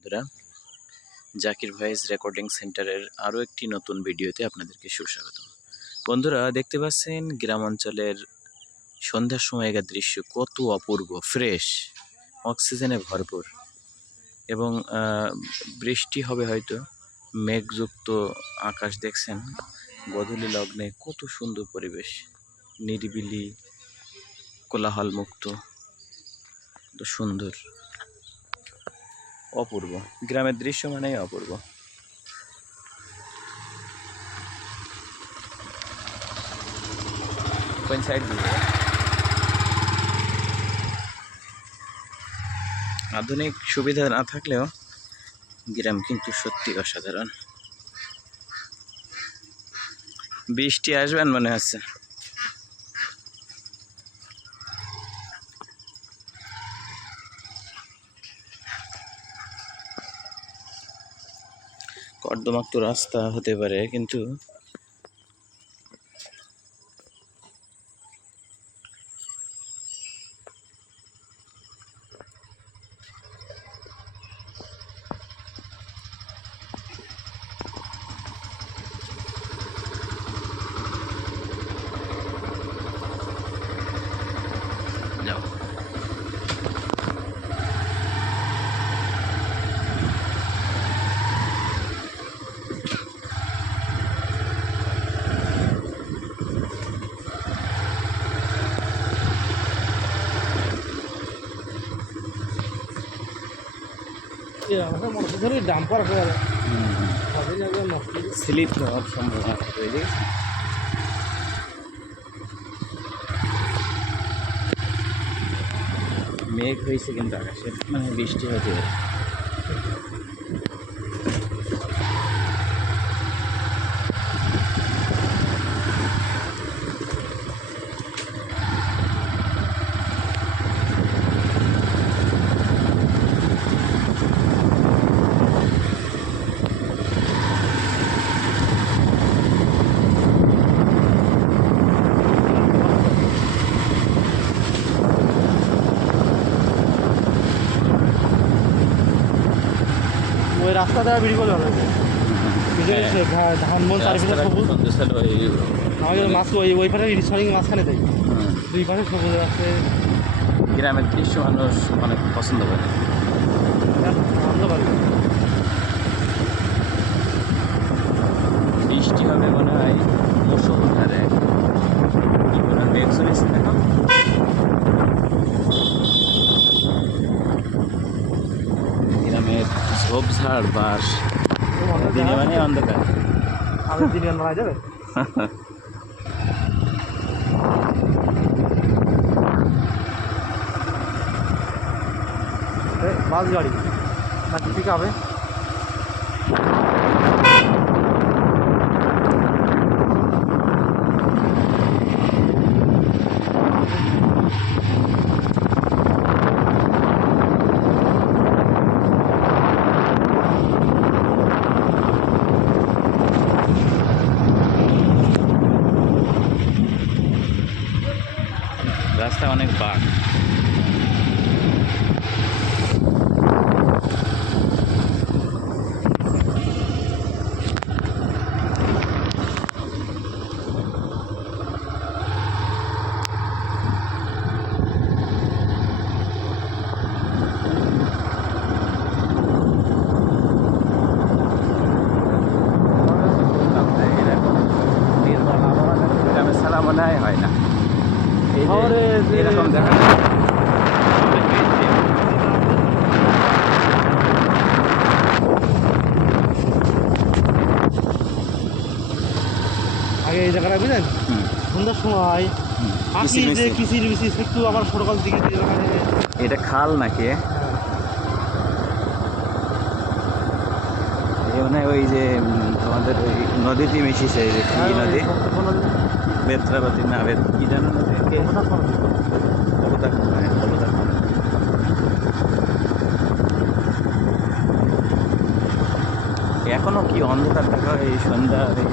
বন্ধুরা, Zakir voice recording সেন্টারের আরও একটি নতুন ভিডিওতে আপনাদেরকে সুস্বাগত বন্ধুরা, দেখতে পাচ্ছেন গ্রাম অঞ্চলের সন্ধ্যার সময়কার দৃশ্য কত অপূর্ব, ফ্রেশ, অক্সিজেনে ভরপুর। এবং বৃষ্টি হবে হয়তো, মেঘযুক্ত আকাশ দেখছেন, গধূলি লগ্নে কত সুন্দর পরিবেশ, নিরিবিলি কোলাহল মুক্ত কত সুন্দর। অপূর্ব। গ্রামের দৃশ্য মানেই অপূর্ব। সাইড আধুনিক সুবিধা না থাকলেও গ্রাম কিন্তু সত্যি অসাধারণ। বৃষ্টি আসবেন মনে হচ্ছে। কর্দমাক্ত রাস্তা হতে পারে কিন্তু ডাম্পার করে হবে না যে নষ্ট স্লিপ হওয়ার সম্ভাবনা তৈরি। মেঘ হয়েছে কিন্তু আকাশে মানে বৃষ্টি হতে পারে। রাস্তা দ্বারা বেরিয়ে করলে হবে। ধান চারিপাশে সবুজ। সুন্দর ছিল ওই আমাদের মাছ ওই মাঝখানে তাই। দুই পাশে সবুজ আছে। গ্রামের দৃশ্য মানুষ অনেক পছন্দ করে। আনন্দ পারবে বৃষ্টি হবে মনে হয়। মুসলধারে কি করে মেঘ চলেছে দেখো গ্রামের ঝোপঝাড় বাস। দিনে মানে অন্ধকার। দিনে মারা যাবে? বাস গাড়ি। না কি হবে রাস্তা অনেক বাঘ মনে হয় না। এরকম দেখা যায়। আগে এই জায়গাটা বুঝলেন? সন্ধ্যার সময়। আসি যে। কিচির মিচির একটু আবার সকাল দিকে এটা খাল নাকি? এই মানে ওই যে আমাদের ওই নদীতে মিশিয়েছে এই যে কি নদী বেত্রাবাতি না বেত কি জানো নদী কে? হ্যাঁ, অন্ধকার থাকা এই সন্ধ্যা হয়ে।